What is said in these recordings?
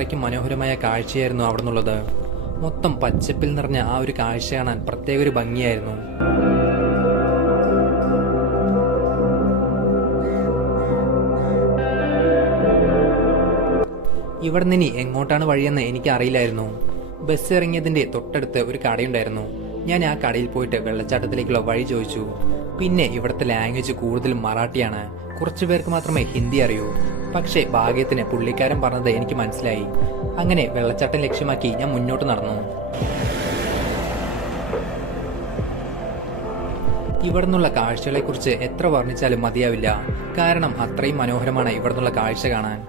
അത്രയ്ക്കും മനോഹരമായ കാഴ്ചയായിരുന്നു അവിടെ നിന്നുള്ളത്. മൊത്തം പച്ചപ്പിൽ നിറഞ്ഞ ആ ഒരു കാഴ്ച കാണാൻ പ്രത്യേക ഒരു ഭംഗിയായിരുന്നു. ഇവിടെ നിന്ന് ഇനി എങ്ങോട്ടാണ് വഴിയെന്ന് എനിക്ക് അറിയില്ലായിരുന്നു. ബസ് ഇറങ്ങിയതിന്റെ തൊട്ടടുത്ത് ഒരു കടയുണ്ടായിരുന്നു. ഞാൻ ആ കടയിൽ പോയിട്ട് വെള്ളച്ചാട്ടത്തിലേക്കുള്ള വഴി ചോദിച്ചു. പിന്നെ ഇവിടുത്തെ ലാംഗ്വേജ് കൂടുതലും മറാഠിയാണ്. കുറച്ചു പേർക്ക് മാത്രമേ ഹിന്ദി അറിയൂ. പക്ഷേ ഭാഗ്യത്തിന് പുള്ളിക്കാരൻ പറഞ്ഞത് എനിക്ക് മനസ്സിലായി. അങ്ങനെ വെള്ളച്ചാട്ടം ലക്ഷ്യമാക്കി ഞാൻ മുന്നോട്ട് നടന്നു. ഇവിടെ നിന്നുള്ള കാഴ്ചകളെക്കുറിച്ച് എത്ര വർണ്ണിച്ചാലും മതിയാവില്ല. കാരണം അത്രയും മനോഹരമാണ് ഇവിടെ നിന്നുള്ള കാഴ്ച കാണാൻ.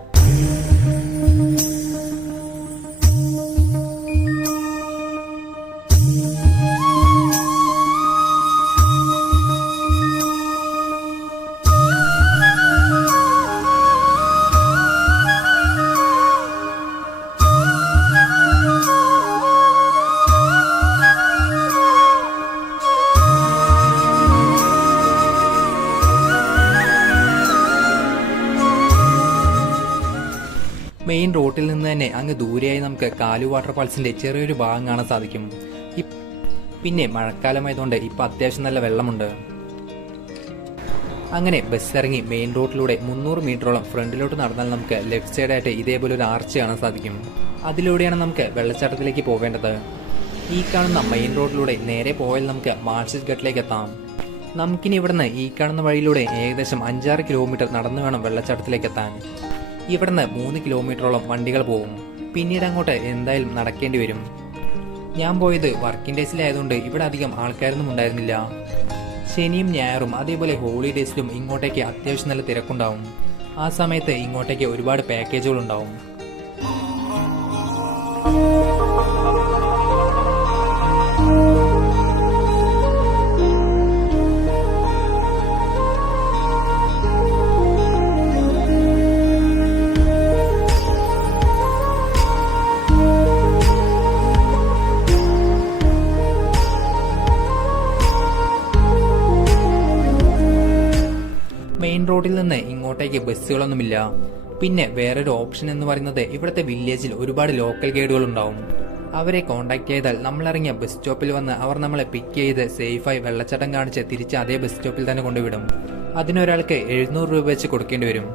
മെയിൻ റോട്ടിൽ നിന്ന് തന്നെ അങ്ങ് ദൂരെയായി നമുക്ക് കാലു വാട്ടർഫാൾസിന്റെ ചെറിയൊരു ഭാഗം കാണാൻ സാധിക്കും. പിന്നെ മഴക്കാലമായതുകൊണ്ട് ഇപ്പൊ അത്യാവശ്യം നല്ല വെള്ളമുണ്ട്. അങ്ങനെ ബസ് ഇറങ്ങി മെയിൻ റോഡിലൂടെ 300 മീറ്ററോളം ഫ്രണ്ടിലോട്ട് നടന്നാൽ നമുക്ക് ലെഫ്റ്റ് സൈഡായിട്ട് ഇതേപോലെ ഒരു ആർച്ച് കാണാൻ സാധിക്കും. അതിലൂടെയാണ് നമുക്ക് വെള്ളച്ചാട്ടത്തിലേക്ക് പോവേണ്ടത്. ഈ കാണുന്ന മെയിൻ റോഡിലൂടെ നേരെ പോയാൽ നമുക്ക് മാർഷിസ് ഘട്ടിലേക്ക് എത്താം. നമുക്കിനി ഇവിടുന്ന് ഈ കാണുന്ന വഴിയിലൂടെ ഏകദേശം 5-6 കിലോമീറ്റർ നടന്നു വേണം വെള്ളച്ചാട്ടത്തിലേക്ക് എത്താൻ. ഇവിടുന്ന് 3 കിലോമീറ്ററോളം വണ്ടികൾ പോകും. പിന്നീട് അങ്ങോട്ട് എന്തായാലും നടക്കേണ്ടി വരും. ഞാൻ പോയത് വർക്കിംഗ് ഡേയ്സിലായതുകൊണ്ട് ഇവിടെ അധികം ആൾക്കാരൊന്നും ഉണ്ടായിരുന്നില്ല. ശനിയും ഞായറും അതേപോലെ ഹോളിഡേയ്സിലും ഇങ്ങോട്ടേക്ക് അത്യാവശ്യം നല്ല തിരക്കുണ്ടാവും. ആ സമയത്ത് ഇങ്ങോട്ടേക്ക് ഒരുപാട് പാക്കേജുകൾ ഉണ്ടാവും. മെയിൻ റോഡിൽ നിന്ന് ഇങ്ങോട്ടേക്ക് ബസ്സുകളൊന്നുമില്ല. പിന്നെ വേറൊരു ഓപ്ഷൻ എന്ന് പറയുന്നത് ഇവിടുത്തെ വില്ലേജിൽ ഒരുപാട് ലോക്കൽ ഗൈഡുകൾ ഉണ്ടാവും. അവരെ കോൺടാക്ട് ചെയ്താൽ നമ്മളിറങ്ങിയ ബസ് സ്റ്റോപ്പിൽ വന്ന് അവർ നമ്മളെ പിക്ക് ചെയ്ത് സേഫായി വെള്ളച്ചാട്ടം കാണിച്ച് തിരിച്ച് അതേ ബസ് സ്റ്റോപ്പിൽ തന്നെ കൊണ്ടുവിടും. അതിനൊരാൾക്ക് 700 രൂപ വെച്ച് കൊടുക്കേണ്ടി വരും.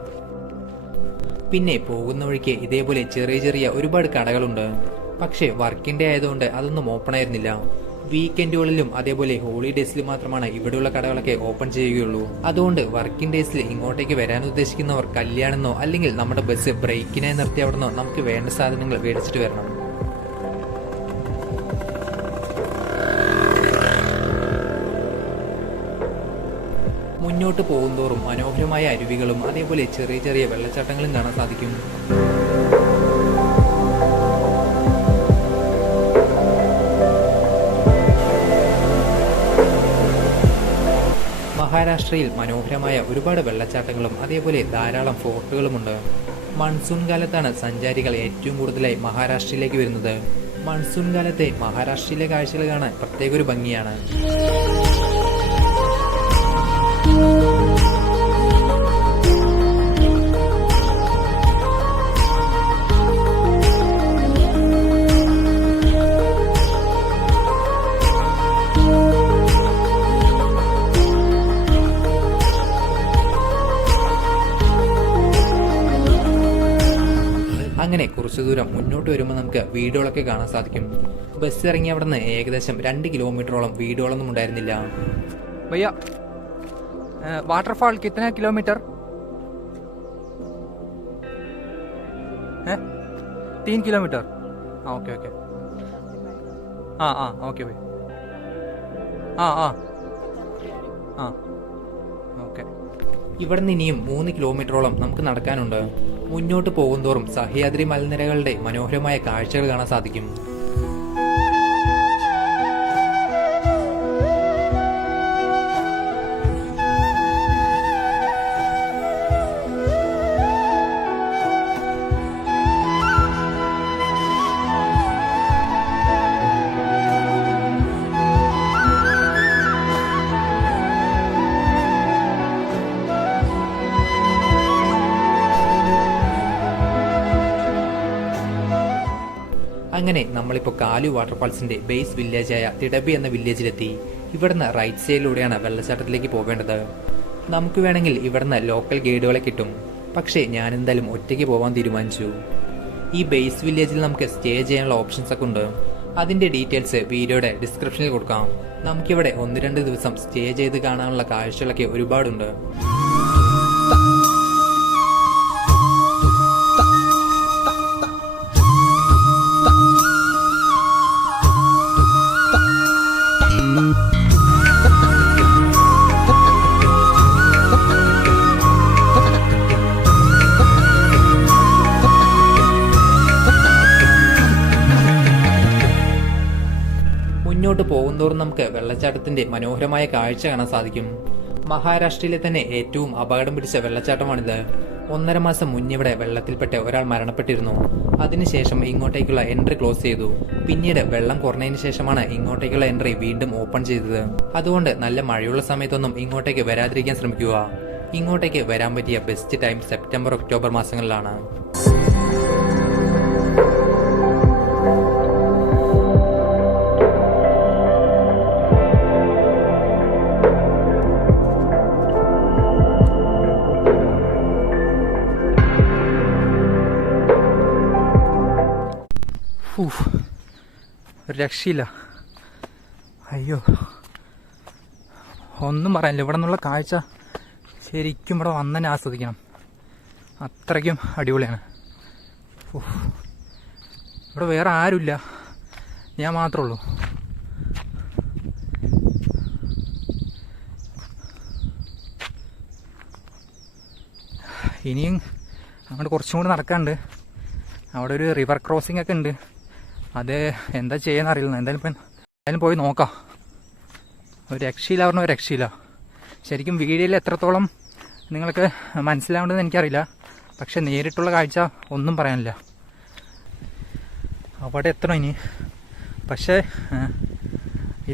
പിന്നെ പോകുന്ന വഴിക്ക് ഇതേപോലെ ചെറിയ ചെറിയ ഒരുപാട് കടകളുണ്ട്. പക്ഷേ വർക്കിംഗ് ഡേ ആയതുകൊണ്ട് അതൊന്നും ഓപ്പൺ ആയിരുന്നില്ല. വീക്കെൻഡുകളിലും അതേപോലെ ഹോളിഡേയ്സിലും മാത്രമാണ് ഇവിടെയുള്ള കടകളൊക്കെ ഓപ്പൺ ചെയ്യുകയുള്ളൂ. അതുകൊണ്ട് വർക്കിംഗ് ഡേയ്സിൽ ഇങ്ങോട്ടേക്ക് വരാൻ ഉദ്ദേശിക്കുന്നവർ കല്യാണമെന്നോ അല്ലെങ്കിൽ നമ്മുടെ ബസ് ബ്രേക്കിനായി നിർത്തി അവിടുന്നോ നമുക്ക് വേണ്ട സാധനങ്ങൾ മേടിച്ചിട്ട് വരണം. മുന്നോട്ട് പോകുന്തോറും മനോഹരമായ അരുവികളും അതേപോലെ ചെറിയ ചെറിയ വെള്ളച്ചാട്ടങ്ങളും കാണാൻ സാധിക്കും. മഹാരാഷ്ട്രയിൽ മനോഹരമായ ഒരുപാട് വെള്ളച്ചാട്ടങ്ങളും അതേപോലെ ധാരാളം ഫോർട്ടുകളുമുണ്ട്. മൺസൂൺ കാലത്താണ് സഞ്ചാരികൾ ഏറ്റവും കൂടുതലായി മഹാരാഷ്ട്രയിലേക്ക് വരുന്നത്. മൺസൂൺ കാലത്തെ മഹാരാഷ്ട്രയിലെ കാഴ്ചകൾ കാണാൻ പ്രത്യേക ഒരു ഭംഗിയാണ്. അങ്ങനെ കുറച്ചു ദൂരം മുന്നോട്ട് വരുമ്പോൾ നമുക്ക് വീടുകളൊക്കെ കാണാൻ സാധിക്കും. ബസ് ഇറങ്ങി അവിടെ നിന്ന് ഏകദേശം 2 കിലോമീറ്ററോളം വീടുകളൊന്നും ഉണ്ടായിരുന്നില്ല. भैया वाटरफॉल कितने किलोमीटर है? 3 किलोमीटर. हाँ ओके ओके. हाँ हाँ ओके भाई. हाँ हाँ हाँ ഓക്കെ. ഇവിടുന്ന് ഇനിയും 3 കിലോമീറ്ററോളം നമുക്ക് നടക്കാനുണ്ട്. മുന്നോട്ട് പോകുന്തോറും സഹ്യാദ്രി മലനിരകളുടെ മനോഹരമായ കാഴ്ചകൾ കാണാൻ സാധിക്കും. നമ്മളിപ്പോൾ കാലു വാട്ടർഫാൾസിന്റെ ബേസ് വില്ലേജായ തിടബി എന്ന വില്ലേജിലെത്തി. ഇവിടുന്ന് റൈറ്റ് സൈഡിലൂടെയാണ് വെള്ളച്ചാട്ടത്തിലേക്ക് പോകേണ്ടത്. നമുക്ക് വേണമെങ്കിൽ ഇവിടുന്ന് ലോക്കൽ ഗൈഡുകളെ കിട്ടും. പക്ഷേ ഞാൻ എന്തായാലും ഒറ്റയ്ക്ക് പോകാൻ തീരുമാനിച്ചു. ഈ ബേസ് വില്ലേജിൽ നമുക്ക് സ്റ്റേ ചെയ്യാനുള്ള ഓപ്ഷൻസ് ഒക്കെ ഉണ്ട്. അതിന്റെ ഡീറ്റെയിൽസ് വീഡിയോയുടെ ഡിസ്ക്രിപ്ഷനിൽ കൊടുക്കാം. നമുക്കിവിടെ 1-2 ദിവസം സ്റ്റേ ചെയ്ത് കാണാനുള്ള കാഴ്ചകളൊക്കെ ഒരുപാടുണ്ട്. മുന്നോട്ട് പോകുന്തോറും നമുക്ക് വെള്ളച്ചാട്ടത്തിന്റെ മനോഹരമായ കാഴ്ച കാണാൻ സാധിക്കും. മഹാരാഷ്ട്രയിലെ തന്നെ ഏറ്റവും അപകടം പിടിച്ച വെള്ളച്ചാട്ടമാണിത്. 1.5 മാസം മുന്നിവിടെ വെള്ളത്തിൽപ്പെട്ട് ഒരാൾ മരണപ്പെട്ടിരുന്നു. അതിനുശേഷം ഇങ്ങോട്ടേക്കുള്ള എൻട്രി ക്ലോസ് ചെയ്തു. പിന്നീട് വെള്ളം കുറഞ്ഞതിന് ശേഷമാണ് ഇങ്ങോട്ടേക്കുള്ള എൻട്രി വീണ്ടും ഓപ്പൺ ചെയ്തത്. അതുകൊണ്ട് നല്ല മഴയുള്ള സമയത്തൊന്നും ഇങ്ങോട്ടേക്ക് വരാതിരിക്കാൻ ശ്രമിക്കുക. ഇങ്ങോട്ടേക്ക് വരാൻ പറ്റിയ ബെസ്റ്റ് ടൈം സെപ്റ്റംബർ ഒക്ടോബർ മാസങ്ങളിലാണ്. ഒരു രക്ഷയില്ല. അയ്യോ, ഒന്നും പറയാനില്ല. ഇവിടെ നിന്നുള്ള കാഴ്ച ശരിക്കും ഇവിടെ വന്ന് തന്നെ ആസ്വദിക്കണം. അത്രയ്ക്കും അടിപൊളിയാണ്. ഇവിടെ വേറെ ആരുമില്ല, ഞാൻ മാത്രമേ ഉള്ളൂ. ഇനിയും അങ്ങോട്ട് കുറച്ചും കൂടി നടക്കാനുണ്ട്. അവിടെ ഒരു റിവർ ക്രോസിംഗ് ഒക്കെ ഉണ്ട്. അത് എന്താ ചെയ്യാൻ അറിയില്ല. എന്തായാലും പോയി നോക്കാം. ഒരു രക്ഷയില്ല, പറഞ്ഞ ഒരു രക്ഷയില്ല. ശരിക്കും വീഡിയോയിൽ എത്രത്തോളം നിങ്ങൾക്ക് മനസ്സിലാവേണ്ടതെന്ന് എനിക്കറിയില്ല. പക്ഷെ നേരിട്ടുള്ള കാഴ്ച ഒന്നും പറയാനില്ല. അവിടെ എത്തണം ഇനി. പക്ഷേ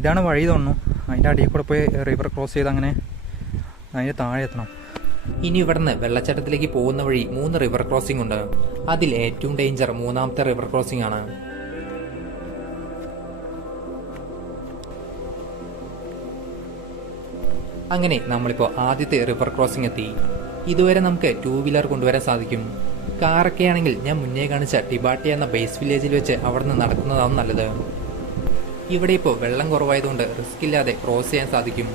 ഇതാണ് വഴി തോന്നുന്നു. അതിൻ്റെ അടിയിൽ കൂടെ പോയി റിവർ ക്രോസ് ചെയ്ത് അങ്ങനെ അതിൻ്റെ താഴെ എത്തണം. ഇനി ഇവിടുന്ന് വെള്ളച്ചാട്ടത്തിലേക്ക് പോകുന്ന വഴി 3 റിവർ ക്രോസിംഗ് ഉണ്ട്. അതിൽ ഏറ്റവും ഡേഞ്ചർ 3ാമത്തെ റിവർ ക്രോസിംഗ് ആണ്. അങ്ങനെ നമ്മളിപ്പോൾ ആദ്യത്തെ റിവർ ക്രോസിംഗ് എത്തി. ഇതുവരെ നമുക്ക് 2 വീലർ കൊണ്ടുവരാൻ സാധിക്കും. കാറൊക്കെ ആണെങ്കിൽ ഞാൻ മുന്നേ കാണിച്ച ടിബാട്ടി എന്ന ബേസ് വില്ലേജിൽ വെച്ച് അവിടെ നിന്ന് നടക്കുന്നതാവും നല്ലത്. ഇവിടെ ഇപ്പോൾ വെള്ളം കുറവായതുകൊണ്ട് റിസ്ക് ഇല്ലാതെ ക്രോസ് ചെയ്യാൻ സാധിക്കും.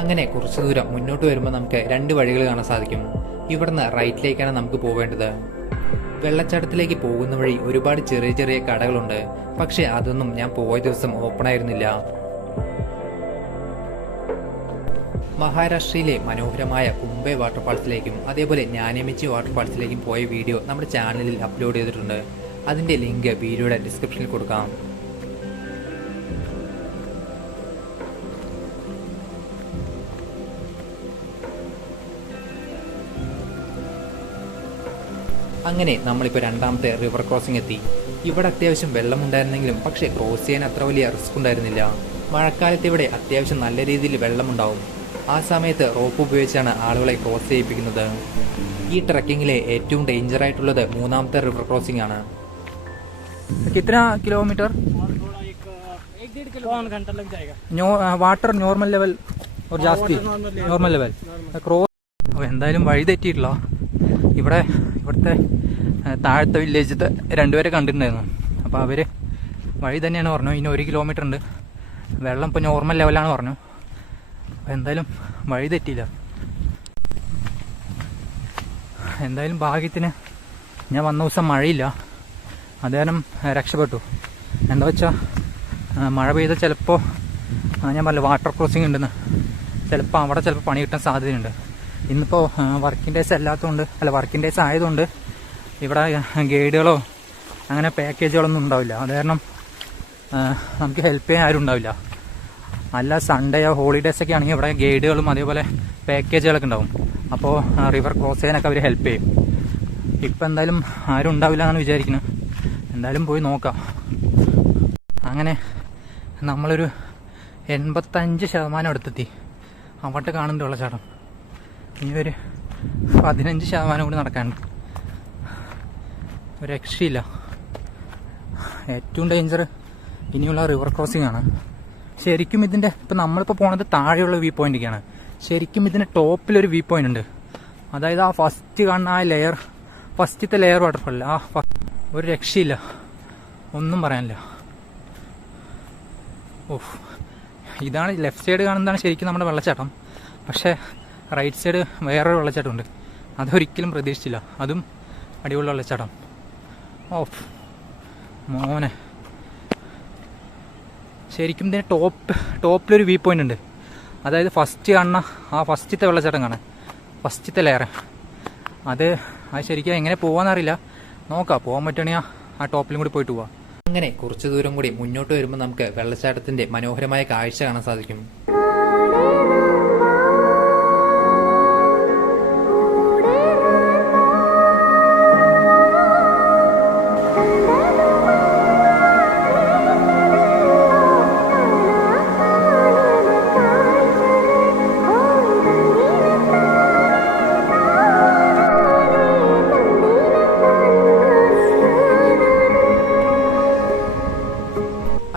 അങ്ങനെ കുറച്ചു ദൂരം മുന്നോട്ട് വരുമ്പോൾ നമുക്ക് 2 വഴികൾ കാണാൻ സാധിക്കും. ഇവിടുന്ന് റൈറ്റിലേക്കാണ് നമുക്ക് പോവേണ്ടത്. വെള്ളച്ചാട്ടത്തിലേക്ക് പോകുന്ന വഴി ഒരുപാട് ചെറിയ ചെറിയ കടകളുണ്ട്. പക്ഷെ അതൊന്നും ഞാൻ പോയ ദിവസം ഓപ്പൺ ആയിരുന്നില്ല. മഹാരാഷ്ട്രയിലെ മനോഹരമായ കുംബെ വാട്ടർഫാൾസിലേക്കും അതേപോലെ ജ്ഞാനമിച്ചി വാട്ടർഫാൾസിലേക്കും പോയ വീഡിയോ നമ്മുടെ ചാനലിൽ അപ്ലോഡ് ചെയ്തിട്ടുണ്ട്. അതിന്റെ ലിങ്ക് വീഡിയോയുടെ ഡിസ്ക്രിപ്ഷനിൽ കൊടുക്കാം. അങ്ങനെ നമ്മളിപ്പോൾ 2ാമത്തെ റിവർ ക്രോസിംഗ് എത്തി. ഇവിടെ അത്യാവശ്യം വെള്ളമുണ്ടായിരുന്നെങ്കിലും പക്ഷേ ക്രോസ് ചെയ്യാൻ അത്ര വലിയ റിസ്ക് ഉണ്ടായിരുന്നില്ല. മഴക്കാലത്ത് ഇവിടെ അത്യാവശ്യം നല്ല രീതിയിൽ വെള്ളമുണ്ടാവും. ആ സമയത്ത് റോപ്പ് ഉപയോഗിച്ചാണ് ആളുകളെ ക്രോസ് ചെയ്യിപ്പിക്കുന്നത്. ഈ ട്രക്കിങ്ങിലെ ഏറ്റവും ഡേഞ്ചർ ആയിട്ടുള്ളത് 3ാമത്തെ റിവർ ക്രോസിംഗ് ആണ്. कितना किलोमीटर? വാട്ടർ നോർമൽ ലെവൽ ഒരു ജാസ്തി നോർമൽ ലെവൽ ക്രോസ്. എന്തായാലും വഴി തെറ്റിയിട്ടില്ല. ഇവിടുത്തെ താഴത്തെ വില്ലേജത്തെ 2 പേരെ കണ്ടിട്ടുണ്ടായിരുന്നു. അപ്പോൾ അവർ വഴി തന്നെയാണ് പറഞ്ഞു. ഇനി 1 കിലോമീറ്റർ ഉണ്ട്. വെള്ളം ഇപ്പോൾ നോർമൽ ലെവലാണ് പറഞ്ഞു. അപ്പോൾ എന്തായാലും വഴി തെറ്റിയില്ല. എന്തായാലും ഭാഗ്യത്തിന് ഞാൻ വന്ന ദിവസം മഴയില്ല. അത് കാരണം രക്ഷപ്പെട്ടു. എന്താ വെച്ചാൽ മഴ പെയ്ത ചിലപ്പോൾ ഞാൻ പറഞ്ഞില്ല വാട്ടർ ക്രോസിംഗ് ഉണ്ടെന്ന്, ചിലപ്പോൾ അവിടെ ചിലപ്പോൾ പണി കിട്ടാൻ സാധ്യതയുണ്ട്. ഇന്നിപ്പോൾ വർക്കിംഗ് ഡേയ്സ് അല്ലാത്തതുകൊണ്ട് വർക്കിംഗ് ഡേയ്സ് ആയതുകൊണ്ട് ഇവിടെ ഗൈഡുകളോ അങ്ങനെ പാക്കേജുകളൊന്നും ഉണ്ടാവില്ല. അത് കാരണം നമുക്ക് ഹെൽപ്പ് ചെയ്യാൻ ആരും ഉണ്ടാവില്ല. അല്ല സൺഡേയോ ഹോളിഡേയ്സൊക്കെ ആണെങ്കിൽ ഇവിടെ ഗൈഡുകളും അതേപോലെ പാക്കേജുകളൊക്കെ ഉണ്ടാവും. അപ്പോൾ റിവർ ക്രോസ് ചെയ്യാനൊക്കെ അവർ ഹെൽപ്പ് ചെയ്യും. ഇപ്പം എന്തായാലും ആരും ഉണ്ടാവില്ല എന്നാണ് വിചാരിക്കുന്നത്. എന്തായാലും പോയി നോക്കാം. അങ്ങനെ നമ്മളൊരു 85% അടുത്തെത്തി. അവിടെ കാണുന്നുണ്ട് വെള്ളച്ചാട്ടം. ഇനി ഒരു 15% കൂടി നടക്കാനുണ്ട്. ഒരു രക്ഷയില്ല. ഏറ്റവും ഡേഞ്ചർ ഇനിയുള്ള റിവർ ക്രോസിംഗ് ആണ്. ശരിക്കും ഇതിൻ്റെ ഇപ്പം നമ്മളിപ്പോൾ പോണത് താഴെയുള്ള വ്യൂ പോയിന്റിലേക്കാണ്. ശരിക്കും ഇതിൻ്റെ ടോപ്പിലൊരു വ്യൂ പോയിന്റ് ഉണ്ട്. അതായത് ആ ഫസ്റ്റ് കാണുന്ന ആ ലെയർ, ഫസ്റ്റത്തെ ലെയർ വാട്ടർഫോളിൽ ഒരു രക്ഷയില്ല, ഒന്നും പറയാനില്ല. ഓഹ്, ഇതാണ് ലെഫ്റ്റ് സൈഡ് കാണുന്നതാണ് ശരിക്കും നമ്മുടെ വെള്ളച്ചാട്ടം. പക്ഷേ റൈറ്റ് സൈഡ് വേറൊരു വെള്ളച്ചാട്ടമുണ്ട്. അതൊരിക്കലും പ്രതീക്ഷിച്ചില്ല. അതും അടിപൊളി വെള്ളച്ചാട്ടം. ഓഫ് മോനെ, ശരിക്കും ഇതിന് ടോപ്പിലൊരു വ്യൂ പോയിന്റ് ഉണ്ട്. അതായത് ഫസ്റ്റ് കാണുന്ന ആ ഫസ്റ്റത്തെ വെള്ളച്ചാട്ടം കാണാൻ, ഫസ്റ്റത്തെ ലെയർ. അത് ശരിക്കും എങ്ങനെ പോകാമെന്നറിയില്ല. നോക്കാം, പോകാൻ പറ്റുകയാണെങ്കിൽ ആ ടോപ്പിലും കൂടി പോയിട്ട് പോവാം. അങ്ങനെ കുറച്ചു ദൂരം കൂടി മുന്നോട്ട് വരുമ്പോൾ നമുക്ക് വെള്ളച്ചാട്ടത്തിന്റെ മനോഹരമായ കാഴ്ച കാണാൻ സാധിക്കും.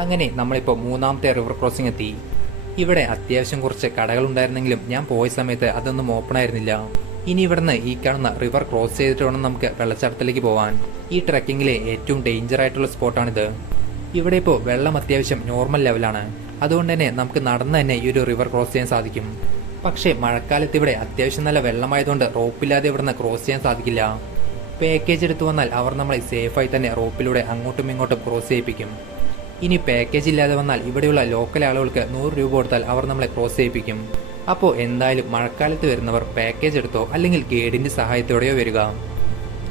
അങ്ങനെ നമ്മളിപ്പോൾ മൂന്നാമത്തെ റിവർ ക്രോസിംഗ് എത്തി. ഇവിടെ അത്യാവശ്യം കുറച്ച് കടകളുണ്ടായിരുന്നെങ്കിലും ഞാൻ പോയ സമയത്ത് അതൊന്നും ഓപ്പൺ ആയിരുന്നില്ല. ഇനി ഇവിടുന്ന് ഈ കാണുന്ന റിവർ ക്രോസ് ചെയ്തിട്ട് വേണം നമുക്ക് വെള്ളച്ചാട്ടത്തിലേക്ക് പോകാൻ. ഈ ട്രെക്കിങ്ങിലെ ഏറ്റവും ഡേഞ്ചർ ആയിട്ടുള്ള സ്പോട്ടാണിത്. ഇവിടെ ഇപ്പോൾ വെള്ളം അത്യാവശ്യം നോർമൽ ലെവലാണ്. അതുകൊണ്ട് തന്നെ നമുക്ക് നടന്ന് തന്നെ ഈ ഒരു റിവർ ക്രോസ് ചെയ്യാൻ സാധിക്കും. പക്ഷേ മഴക്കാലത്ത് ഇവിടെ അത്യാവശ്യം നല്ല വെള്ളമായതുകൊണ്ട് റോപ്പില്ലാതെ ഇവിടുന്ന് ക്രോസ് ചെയ്യാൻ സാധിക്കില്ല. പാക്കേജ് എടുത്തു വന്നാൽ അവർ നമ്മളെ സേഫായി തന്നെ റോപ്പിലൂടെ അങ്ങോട്ടും ഇങ്ങോട്ടും ക്രോസ് ചെയ്യിപ്പിക്കും. ഇനി പാക്കേജ് ഇല്ലാതെ വന്നാൽ ഇവിടെയുള്ള ലോക്കൽ ആളുകൾക്ക് 100 രൂപ കൊടുത്താൽ അവർ നമ്മളെ ക്രോസ് ചെയ്യിപ്പിക്കും. അപ്പോൾ എന്തായാലും മഴക്കാലത്ത് വരുന്നവർ പാക്കേജ് എടുത്തോ അല്ലെങ്കിൽ ഗൈഡിന്റെ സഹായത്തോടെയോ വരിക.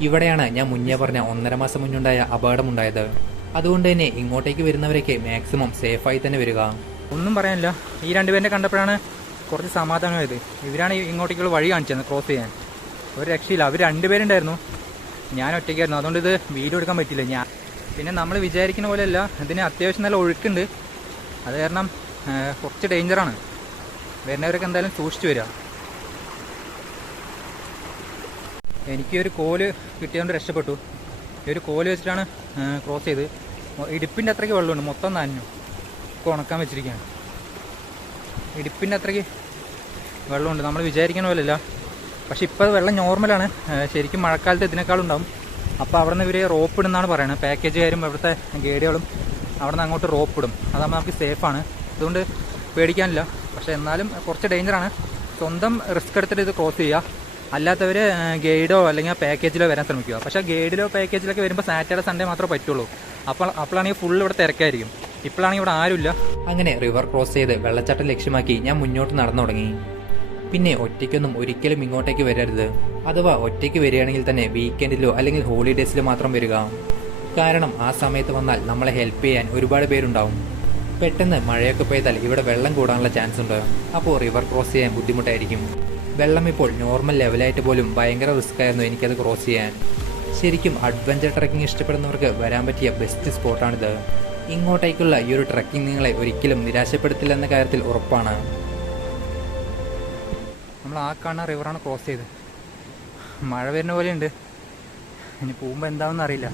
ഇവിടെയാണ് ഞാൻ മുന്നേ പറഞ്ഞ 1.5 മാസം മുന്നുണ്ടായ അപകടമുണ്ടായത്. അതുകൊണ്ട് തന്നെ ഇങ്ങോട്ടേക്ക് വരുന്നവരൊക്കെ മാക്സിമം സേഫായി തന്നെ വരിക. ഒന്നും പറയാനില്ല. ഈ രണ്ടുപേരെ കണ്ടപ്പോഴാണ് കുറച്ച് സമാധാനമായത്. ഇവരാണ് ഇങ്ങോട്ടേക്കുള്ള വഴി കാണിച്ചത് ക്രോസ് ചെയ്യാൻ. ഒരു രക്ഷയില്ല. അവർ രണ്ടുപേരുണ്ടായിരുന്നു, ഞാൻ ഒറ്റയ്ക്കായിരുന്നു. അതുകൊണ്ട് ഇത് വീഡിയോ എടുക്കാൻ പറ്റില്ല. പിന്നെ നമ്മൾ വിചാരിക്കുന്ന പോലെയല്ല, ഇതിന് അത്യാവശ്യം നല്ല ഒഴുക്കുണ്ട്. അത് കാരണം കുറച്ച് ഡേഞ്ചറാണ്. വരുന്നവരൊക്കെ എന്തായാലും സൂക്ഷിച്ചു വരിക. എനിക്ക് ഒരു കോല് കിട്ടിയതുകൊണ്ട് രക്ഷപ്പെട്ടു. ഈ ഒരു കോല് വെച്ചിട്ടാണ് ക്രോസ് ചെയ്ത്. ഇടുപ്പിൻ്റെ അത്രയ്ക്ക് വെള്ളമുണ്ട്, മൊത്തം നനഞ്ഞു. ഇപ്പോൾ ഉണക്കാൻ വെച്ചിരിക്കുകയാണ്. ഇടുപ്പിൻ്റെ അത്രയ്ക്ക് വെള്ളമുണ്ട്, നമ്മൾ വിചാരിക്കുന്ന പോലെയല്ല. പക്ഷെ ഇപ്പോൾ വെള്ളം നോർമലാണ്. ശരിക്കും മഴക്കാലത്ത് ഇതിനേക്കാളും ഉണ്ടാവും. അപ്പോൾ അവിടെ നിന്ന് ഇവർ റോപ്പ് ഇടുന്നാണ് പറയുന്നത്. പാക്കേജുകാരും ഇവിടുത്തെ ഗൈഡുകളും അവിടെ നിന്ന് അങ്ങോട്ട് റോപ്പ് ഇടും. അതാകുമ്പോൾ നമുക്ക് സേഫാണ്. അതുകൊണ്ട് പേടിക്കാനില്ല. പക്ഷേ എന്നാലും കുറച്ച് ഡേഞ്ചറാണ്. സ്വന്തം റിസ്ക് എടുത്തിട്ട് ഇത് ക്രോസ് ചെയ്യുക. അല്ലാത്തവർ ഗൈഡോ അല്ലെങ്കിൽ പാക്കേജിലോ വരാൻ ശ്രമിക്കുക. പക്ഷേ ഗൈഡിലോ പാക്കേജിലൊക്കെ വരുമ്പോൾ സാറ്റർഡേ സൺഡേ മാത്രമേ പറ്റുള്ളൂ. അപ്പോഴാണെങ്കിൽ ഫുൾ ഇവിടെ തിരക്കായിരിക്കും. ഇപ്പോഴാണെങ്കിൽ ഇവിടെ ആരുമില്ല. അങ്ങനെ റിവർ ക്രോസ് ചെയ്ത് വെള്ളച്ചാട്ടം ലക്ഷ്യമാക്കി ഞാൻ മുന്നോട്ട് നടന്നു തുടങ്ങി. പിന്നെ ഒറ്റയ്ക്കൊന്നും ഒരിക്കലും ഇങ്ങോട്ടേക്ക് വരരുത്. അഥവാ ഒറ്റയ്ക്ക് വരികയാണെങ്കിൽ തന്നെ വീക്കെൻഡിലോ അല്ലെങ്കിൽ ഹോളിഡേയ്സിലോ മാത്രം വരിക. കാരണം ആ സമയത്ത് വന്നാൽ നമ്മളെ ഹെൽപ്പ് ചെയ്യാൻ ഒരുപാട് പേരുണ്ടാവും. പെട്ടെന്ന് മഴയൊക്കെ പെയ്താൽ ഇവിടെ വെള്ളം കൂടാനുള്ള ചാൻസ് ഉണ്ട്. അപ്പോൾ റിവർ ക്രോസ് ചെയ്യാൻ ബുദ്ധിമുട്ടായിരിക്കും. വെള്ളം ഇപ്പോൾ നോർമൽ ലെവലായിട്ട് പോലും ഭയങ്കര റിസ്ക് ആയിരുന്നു എനിക്കത് ക്രോസ് ചെയ്യാൻ. ശരിക്കും അഡ്വഞ്ചർ ട്രക്കിംഗ് ഇഷ്ടപ്പെടുന്നവർക്ക് വരാൻ പറ്റിയ ബെസ്റ്റ് സ്പോട്ടാണിത്. ഇങ്ങോട്ടേക്കുള്ള ഈ ഒരു ട്രക്കിംഗ് നിങ്ങളെ ഒരിക്കലും നിരാശപ്പെടുത്തില്ലെന്ന കാര്യത്തിൽ ഉറപ്പാണ്. നമ്മൾ ആ കാണുന്ന റിവറാണ് ക്രോസ് ചെയ്ത്. മഴ വരുന്ന പോലെയുണ്ട്. ഇനി പോകുമ്പോൾ എന്താണെന്ന് അറിയില്ല.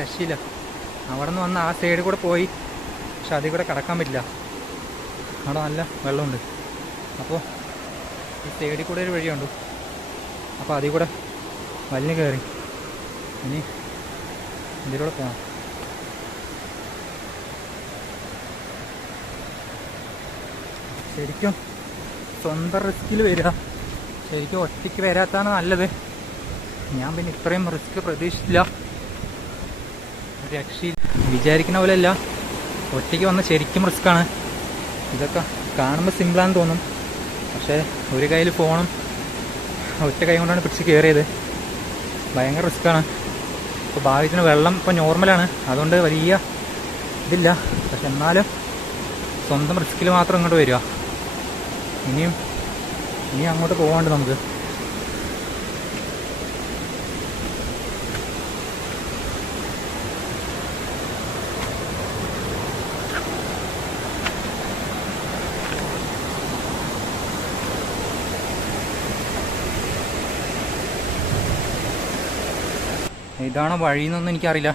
രക്ഷയില്ല. അവിടെ നിന്ന് വന്ന് ആ സൈഡിൽ കൂടെ പോയി, പക്ഷെ അതിൽ കൂടെ കടക്കാൻ പറ്റില്ല. അവിടെ നല്ല വെള്ളമുണ്ട്. അപ്പോൾ ഈ സൈഡിൽ കൂടെ ഒരു വഴിയുണ്ട്. അപ്പോൾ അതിൽ കൂടെ വലിഞ്ഞ് കയറി ഇനി ഇതിലൂടെ പോകാം. ശരിക്കും സ്വന്തം റിസ്കിൽ വരിക. ശരിക്കും ഒറ്റയ്ക്ക് വരാത്താണ് നല്ലത്. ഞാൻ പിന്നെ ഇത്രയും റിസ്ക് പ്രതീക്ഷിച്ചില്ല. ഒരു രക്ഷയിൽ വിചാരിക്കുന്ന പോലെ അല്ല. ഒറ്റയ്ക്ക് വന്ന ശരിക്കും റിസ്ക്കാണ്. ഇതൊക്കെ കാണുമ്പോൾ സിമ്പിളാണെന്ന് തോന്നും, പക്ഷേ ഒരു കയ്യിൽ ഫോണും ഒറ്റ കൈ കൊണ്ടാണ് പിടിച്ച് കയറിയത്. ഭയങ്കര റിസ്ക്കാണ്. ഇപ്പോൾ ഭാഗ്യത്തിന് വെള്ളം ഇപ്പോൾ നോർമലാണ്, അതുകൊണ്ട് വലിയ ഇതില്ല. പക്ഷെ എന്നാലും സ്വന്തം റിസ്കിൽ മാത്രം ഇങ്ങോട്ട് വരിക. ഇനിയും അങ്ങോട്ട് പോകാണ്ട് നമുക്ക്. ഇതാണ് വഴിയെന്നൊന്നും എനിക്കറിയില്ല,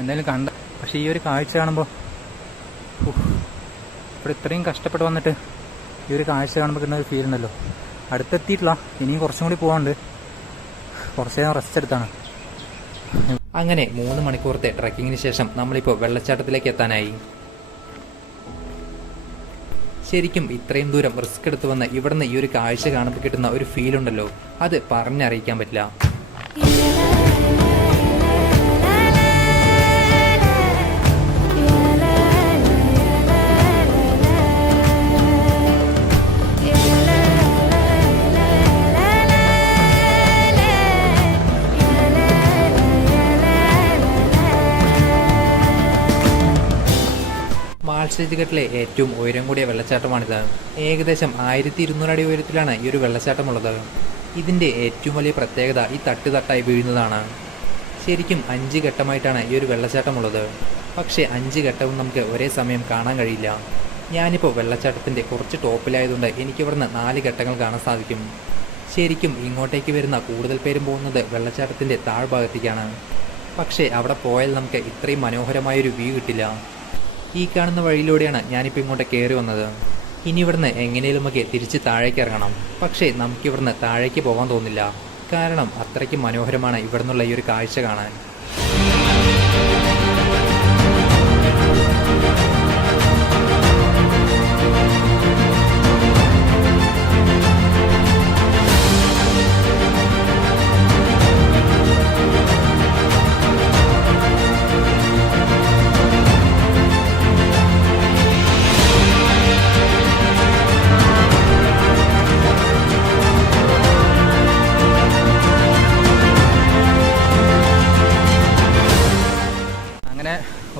എന്തായാലും കണ്ട. പക്ഷേ ഈ ഒരു കാഴ്ച കാണുമ്പോൾ, ഇവിടെ ഇത്രയും കഷ്ടപ്പെട്ട് വന്നിട്ട് ഈ ഒരു കാഴ്ച കാണുമ്പോൾ കിട്ടുന്ന ഒരു ഫീൽ ഉണ്ടല്ലോ. അടുത്തെത്തിയിട്ടില്ല, ഇനിയും കുറച്ചും കൂടി പോകാനുണ്ട്. കുറച്ച് നേരം റെസ്റ്റ് എടുത്താണ്. അങ്ങനെ 3 മണിക്കൂറത്തെ ട്രക്കിങ്ങിന് ശേഷം നമ്മളിപ്പോൾ വെള്ളച്ചാട്ടത്തിലേക്ക് എത്താനായി. ശരിക്കും ഇത്രയും ദൂരം റിസ്ക് എടുത്ത് വന്ന് ഇവിടുന്ന് ഈ ഒരു കാഴ്ച കാണുമ്പോൾ കിട്ടുന്ന ഒരു ഫീൽ ഉണ്ടല്ലോ, അത് പറഞ്ഞറിയിക്കാൻ പറ്റില്ല. മാൾഷേജ്ഘട്ടിലെ ഏറ്റവും ഉയരം കൂടിയ വെള്ളച്ചാട്ടമാണിത്. ഏകദേശം 1200 അടി ഉയരത്തിലാണ് ഈ ഒരു വെള്ളച്ചാട്ടമുള്ളത്. ഇതിൻ്റെ ഏറ്റവും വലിയ പ്രത്യേകത ഈ തട്ടായി വീഴുന്നതാണ്. ശരിക്കും 5 ഘട്ടമായിട്ടാണ് ഈ ഒരു വെള്ളച്ചാട്ടമുള്ളത്. പക്ഷേ 5 ഘട്ടവും നമുക്ക് ഒരേ സമയം കാണാൻ കഴിയില്ല. ഞാനിപ്പോൾ വെള്ളച്ചാട്ടത്തിൻ്റെ കുറച്ച് ടോപ്പിലായതുകൊണ്ട് എനിക്കിവിടുന്ന് 4 ഘട്ടങ്ങൾ കാണാൻ സാധിക്കും. ശരിക്കും ഇങ്ങോട്ടേക്ക് വരുന്ന കൂടുതൽ പേരും പോകുന്നത് വെള്ളച്ചാട്ടത്തിൻ്റെ താഴ്ഭാഗത്തേക്കാണ്. പക്ഷേ അവിടെ പോയാൽ നമുക്ക് ഇത്രയും മനോഹരമായൊരു വ്യൂ കിട്ടില്ല. ഈ കാണുന്ന വഴിയിലൂടെയാണ് ഞാനിപ്പോൾ ഇങ്ങോട്ട് കയറി വന്നത്. ഇനി ഇവിടുന്ന് എങ്ങനെയും നമുക്ക് തിരിച്ച് താഴേക്ക് ഇറങ്ങണം. പക്ഷേ നമുക്കിവിടുന്ന് താഴേക്ക് പോകാൻ തോന്നില്ല, കാരണം അത്രയ്ക്ക് മനോഹരമാണ് ഇവിടുന്നുള്ള ഈ ഒരു കാഴ്ച കാണാൻ.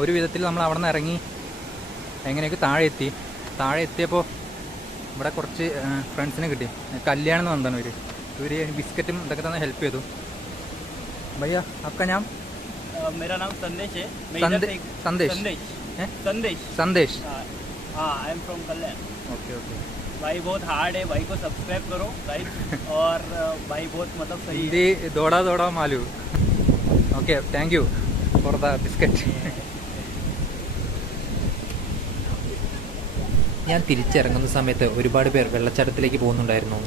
ഒരു വിധത്തിൽ നമ്മൾ അവിടെ നിന്ന് ഇറങ്ങി എങ്ങനെയൊക്കെ താഴെ എത്തിയപ്പോൾ ഇവിടെ കുറച്ച് ഫ്രണ്ട്സിനെ കിട്ടി. കല്യാണം എന്ന് വന്നതാണ് ഇവർ ബിസ്ക്കറ്റും ഇതൊക്കെ തന്നെ ഹെൽപ്പ് ചെയ്തു. ഭയ്യ आपका नाम? मेरा नाम संदेश है. संदेश. I am from Kalyan. Okay. भाई बहुत हार्ड है, भाई को सब्सक्राइब करो गाइस. और भाई बहुत मतलब सही है. दौड़ा मालूम. Okay, thank you for the biscuit. ഞാൻ തിരിച്ചിറങ്ങുന്ന സമയത്ത് ഒരുപാട് പേർ വെള്ളച്ചാട്ടത്തിലേക്ക് പോകുന്നുണ്ടായിരുന്നു.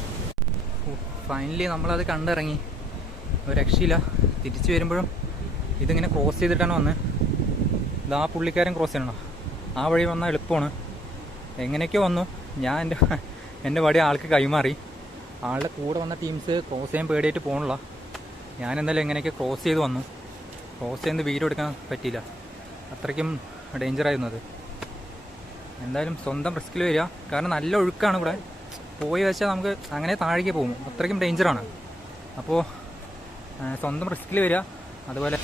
ഫൈനലി നമ്മളത് കണ്ടിറങ്ങി. ഒരു രക്ഷയില്ല. തിരിച്ചു വരുമ്പോഴും ഇതിങ്ങനെ ക്രോസ് ചെയ്തിട്ടാണ് വന്നത്. ഇതാ പുള്ളിക്കാരൻ ക്രോസ് ചെയ്യണോ? ആ വഴി വന്നാൽ എളുപ്പമാണ്. എങ്ങനെയൊക്കെ വന്നു. ഞാൻ എൻ്റെ വടി ആൾക്ക് കൈമാറി. ആളുടെ കൂടെ വന്ന ടീംസ് ക്രോസ് ചെയ്യാൻ പേടിയായിട്ട് പോകണില്ല. ഞാൻ എന്തായാലും എങ്ങനെയൊക്കെ ക്രോസ് ചെയ്ത് വന്നു. ക്രോസ് ചെയ്യുന്ന വീഡിയോ എടുക്കാൻ പറ്റിയില്ല, അത്രയ്ക്കും ഡേഞ്ചറായിരുന്നത്. എന്തായാലും സ്വന്തം റിസ്കിൽ വരിക, കാരണം നല്ല ഒഴുക്കാണ് ഇവിടെ. പോയി വെച്ചാൽ നമുക്ക് അങ്ങനെ താഴേക്ക് പോകും, അത്രയ്ക്കും ഡേഞ്ചറാണ്. അപ്പോൾ സ്വന്തം റിസ്കിൽ വരിക. അതുപോലെ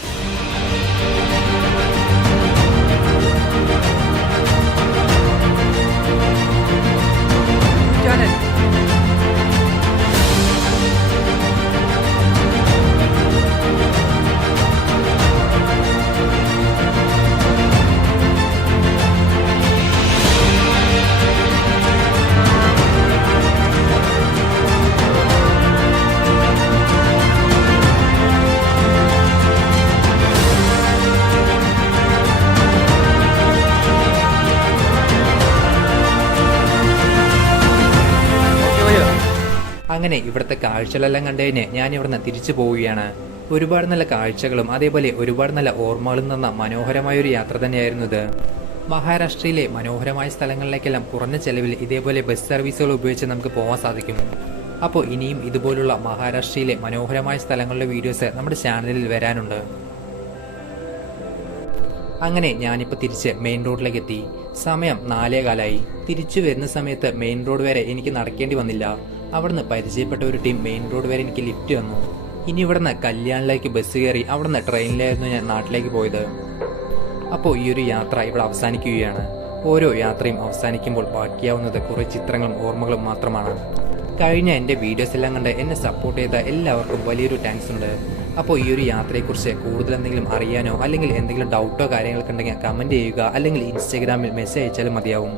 അങ്ങനെ ഇവിടുത്തെ കാഴ്ചകളെല്ലാം കണ്ടതിന് ഞാൻ ഇവിടുന്ന് തിരിച്ചു പോവുകയാണ്. ഒരുപാട് നല്ല കാഴ്ചകളും അതേപോലെ ഒരുപാട് നല്ല ഓർമ്മകളും തന്ന മനോഹരമായൊരു യാത്ര തന്നെയായിരുന്നു ഇത്. മഹാരാഷ്ട്രയിലെ മനോഹരമായ സ്ഥലങ്ങളിലേക്കെല്ലാം കുറഞ്ഞ ചെലവിൽ ഇതേപോലെ ബസ് സർവീസുകൾ ഉപയോഗിച്ച് നമുക്ക് പോകാൻ സാധിക്കും. അപ്പോൾ ഇനിയും ഇതുപോലുള്ള മഹാരാഷ്ട്രയിലെ മനോഹരമായ സ്ഥലങ്ങളുടെ വീഡിയോസ് നമ്മുടെ ചാനലിൽ വരാനുണ്ട്. അങ്ങനെ ഞാനിപ്പോൾ തിരിച്ച് മെയിൻ റോഡിലേക്ക് എത്തി. സമയം 4:15. തിരിച്ചു വരുന്ന സമയത്ത് മെയിൻ റോഡ് വരെ എനിക്ക് നടക്കേണ്ടി വന്നില്ല. അവിടുന്ന് പരിചയപ്പെട്ട ഒരു ടീം മെയിൻ റോഡ് വരെ എനിക്ക് ലിഫ്റ്റ് തന്നു. ഇനി ഇവിടുന്ന് കല്യാണിലേക്ക് ബസ് കയറി അവിടുന്ന് ട്രെയിനിലായിരുന്നു ഞാൻ നാട്ടിലേക്ക് പോയത്. അപ്പോൾ ഈ ഒരു യാത്ര ഇവിടെ അവസാനിക്കുകയാണ്. ഓരോ യാത്രയും അവസാനിക്കുമ്പോൾ ബാക്കിയാവുന്നത് കുറേ ചിത്രങ്ങളും ഓർമ്മകളും മാത്രമാണ്. കഴിഞ്ഞ എൻ്റെ വീഡിയോസ് എല്ലാം കണ്ട് എന്നെ സപ്പോർട്ട് ചെയ്ത എല്ലാവർക്കും വലിയൊരു താങ്ക്സ് ഉണ്ട്. അപ്പോൾ ഈ ഒരു യാത്രയെക്കുറിച്ച് കൂടുതൽ എന്തെങ്കിലും അറിയാനോ അല്ലെങ്കിൽ എന്തെങ്കിലും ഡൗട്ടോ കാര്യങ്ങളൊക്കെ ഉണ്ടെങ്കിൽ കമൻറ്റ് ചെയ്യുക, അല്ലെങ്കിൽ ഇൻസ്റ്റാഗ്രാമിൽ മെസ്സേജ് അയച്ചാലും മതിയാവും.